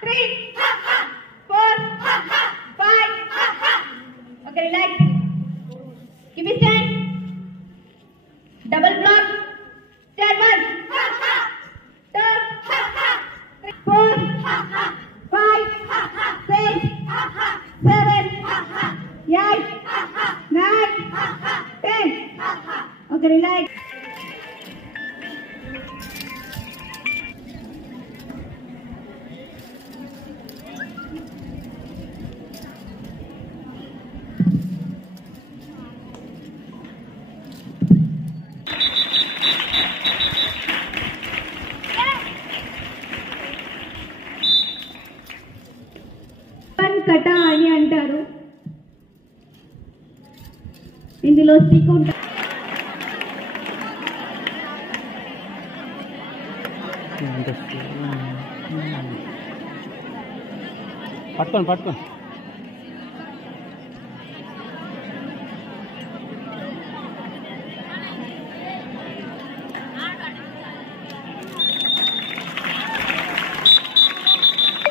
3, 4, 5. Okay, relax. Keep it stand. Double block. Stand 1, 2, 3, 4, 5, 6, 7, 8, 9, 10. Okay, relax. కట అని అంటారు. ఇందులో స్టిక్ ఉంటుంది. పట్టుకోండి పట్టుకోండి.